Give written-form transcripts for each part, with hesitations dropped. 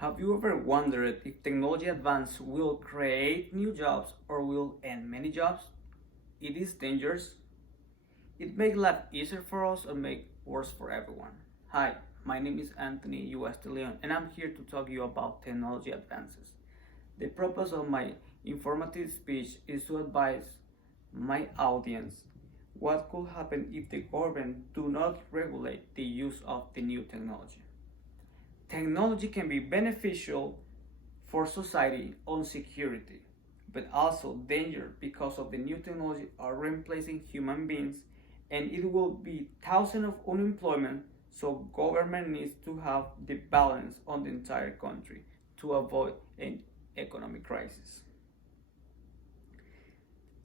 Have you ever wondered if technology advance will create new jobs or will end many jobs? It is dangerous. It makes life easier for us or make worse for everyone. Hi, my name is Anthony U.S. De Leon and I'm here to talk to you about technology advances. The purpose of my informative speech is to advise my audience what could happen if the government do not regulate the use of the new technology. Technology can be beneficial for society on security, but also danger because of the new technology are replacing human beings and it will be thousands of unemployment, so government needs to have the balance on the entire country to avoid an economic crisis.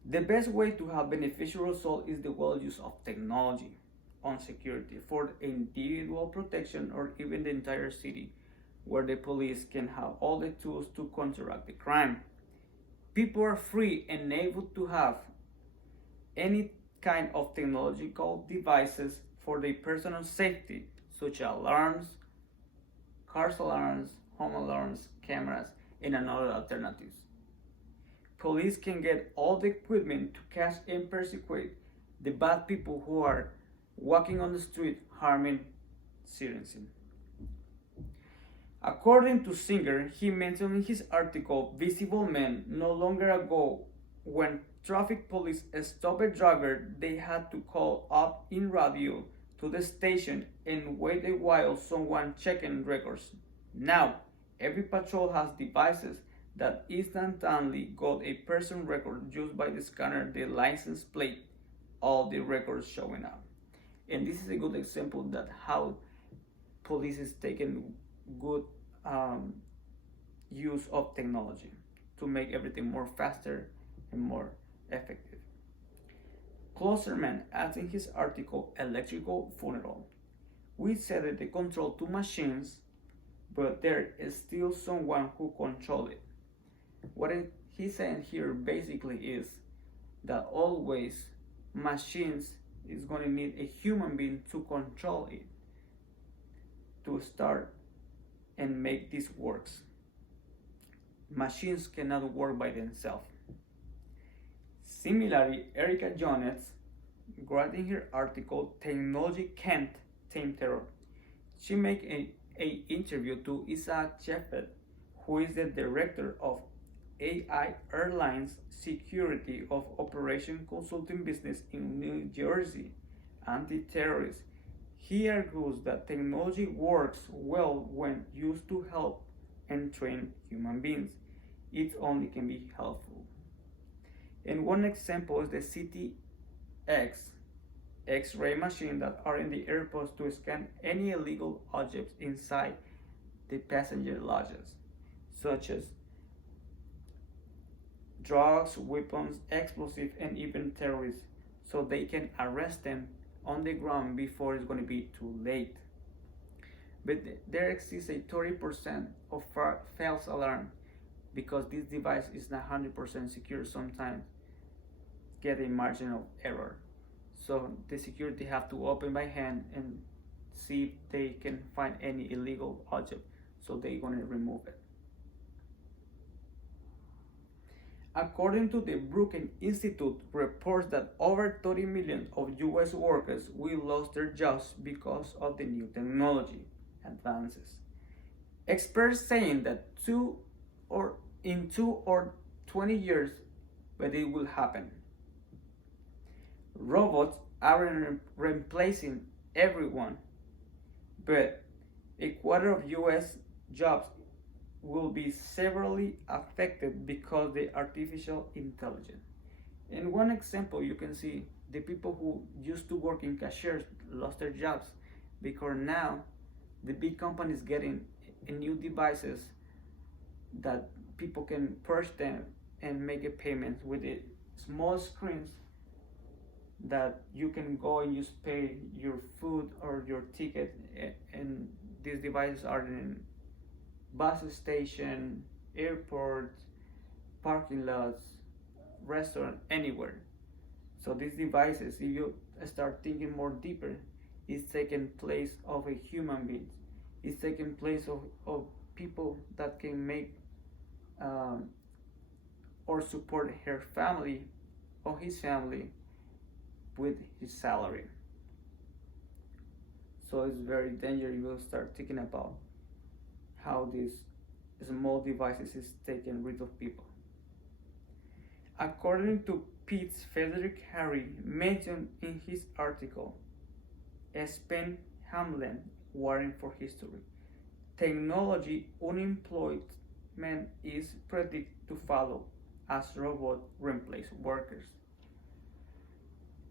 The best way to have beneficial result is the well use of technology on security for individual protection or even the entire city where the police can have all the tools to counteract the crime. People are free and able to have any kind of technological devices for their personal safety, such as alarms, car alarms, home alarms, cameras, and other alternatives. Police can get all the equipment to catch and persecute the bad people who are walking on the street harming citizens. According to Singer, he mentioned in his article, visible men no longer ago, when traffic police stopped a driver, they had to call up in radio to the station and wait a while someone checking records. Now, every patrol has devices that instantly got a person record just by the scanner, the license plate, all the records showing up. And this is a good example that how police is taking good use of technology to make everything more faster and more effective. Klosterman adds in his article Electrical Funeral. We said that they control two machines, but there is still someone who controls it. What he's saying here basically is that always machines is going to need a human being to control it to start and make this works. Machines cannot work by themselves. Similarly, Erica Jones wrote in her article Technology Can't Tame Terror. She made a interview to Isaac Shepard, who is the director of AI Airlines Security of Operation Consulting Business in New Jersey, anti-terrorist. He argues that technology works well when used to help and train human beings. It only can be helpful. And one example is the CTX X-ray machine that are in the airports to scan any illegal objects inside the passenger lodges, such as drugs, weapons, explosives, and even terrorists, so they can arrest them on the ground before it's going to be too late. But there exists a 30% of false alarm because this device is not 100% secure. Sometimes get a margin of error. So the security have to open by hand and see if they can find any illegal object. So they're going to remove it. According to the Brookings Institute, reports that over 30 million of US workers will lose their jobs because of the new technology advances. Experts saying that in 2 or 20 years, but it will happen. Robots aren't replacing everyone, but a quarter of US jobs will be severely affected because of the artificial intelligence. In one example, you can see the people who used to work in cashiers lost their jobs because now the big companies getting new devices that people can purchase them and make a payment with it. Small screens that you can go and just pay your food or your ticket, and these devices are in bus station, airports, parking lots, restaurant, anywhere. So these devices, if you start thinking more deeper, is taking place of a human being. It's taking place of people that can make um, or support her family or his family with his salary. So it's very dangerous. You will start thinking about how these small devices is taking rid of people. According to Pitts, Frederick Harry mentioned in his article, Spend Hamlin Warning for History, technology unemployment is predicted to follow as robots replace workers.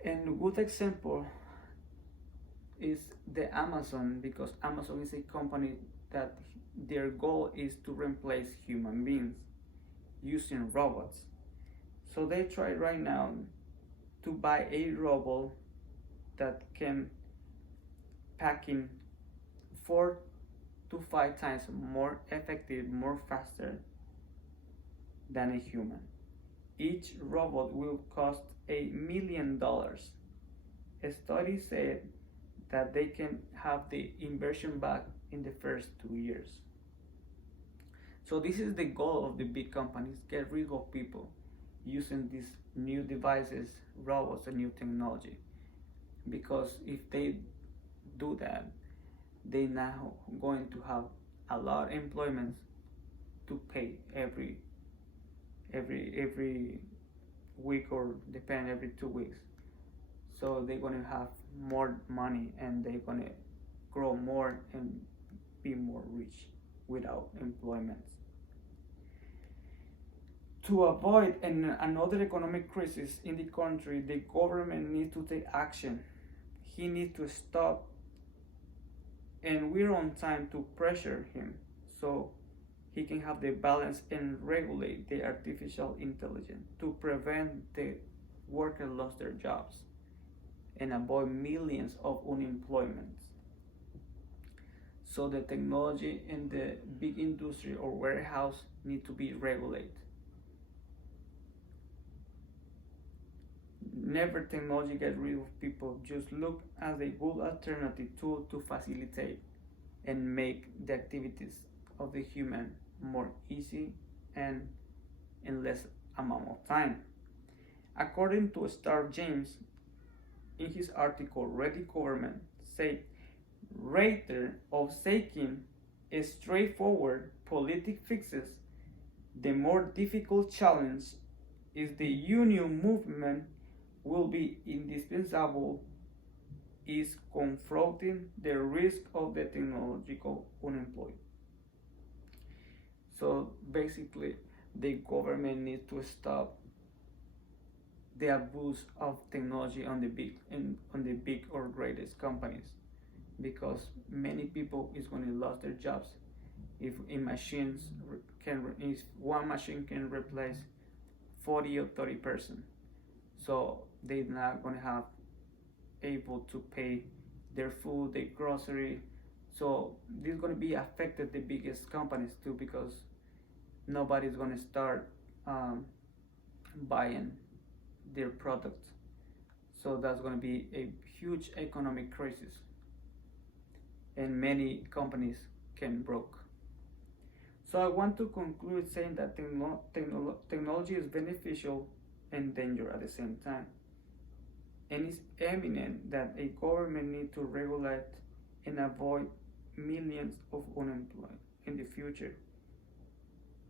And a good example is the Amazon, because Amazon is a company that their goal is to replace human beings using robots. So they try right now to buy a robot that can pack in 4 to 5 times more effective, more faster than a human. Each robot will cost $1 million. A study said that they can have the inversion back in the first 2 years. So this is the goal of the big companies: get rid of people using these new devices, robots, and new technology. Because if they do that, they now going to have a lot of employments to pay every week, or depend every 2 weeks. So they're gonna have more money, and they're gonna grow more and be more rich without employment. To avoid another economic crisis in the country, the government needs to take action. He needs to stop, and we're on time to pressure him so he can have the balance and regulate the artificial intelligence to prevent the workers lost their jobs and avoid millions of unemployments. So the technology in the big industry or warehouse need to be regulated. Never technology get rid of people. Just look as a good alternative tool to facilitate and make the activities of the human more easy and in less amount of time. According to Star James, in his article, Ready Government said, rather of seeking a straightforward politic fixes, the more difficult challenge is the union movement will be indispensable is confronting the risk of the technological unemployed. So basically, the government needs to stop the abuse of technology on the big or greatest companies, because many people is going to lose their jobs if one machine can replace 40 or 30%. So they're not going to have able to pay their food, their grocery. So this is going to be affected the biggest companies too, because nobody's going to start buying their products. So that's going to be a huge economic crisis, and many companies can broke. So I want to conclude saying that technology is beneficial and dangerous at the same time. And it's eminent that a government needs to regulate and avoid millions of unemployed in the future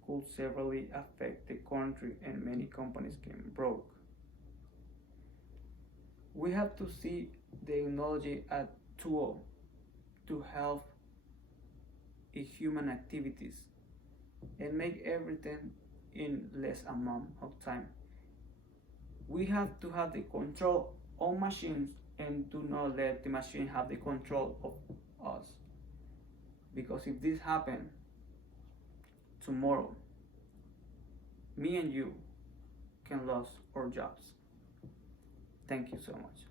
could severely affect the country, and many companies can broke. We have to see technology as a tool to help in human activities and make everything in less amount of time. We have to have the control on machines and do not let the machine have the control of us. Because if this happens tomorrow, me and you can lose our jobs. Thank you so much.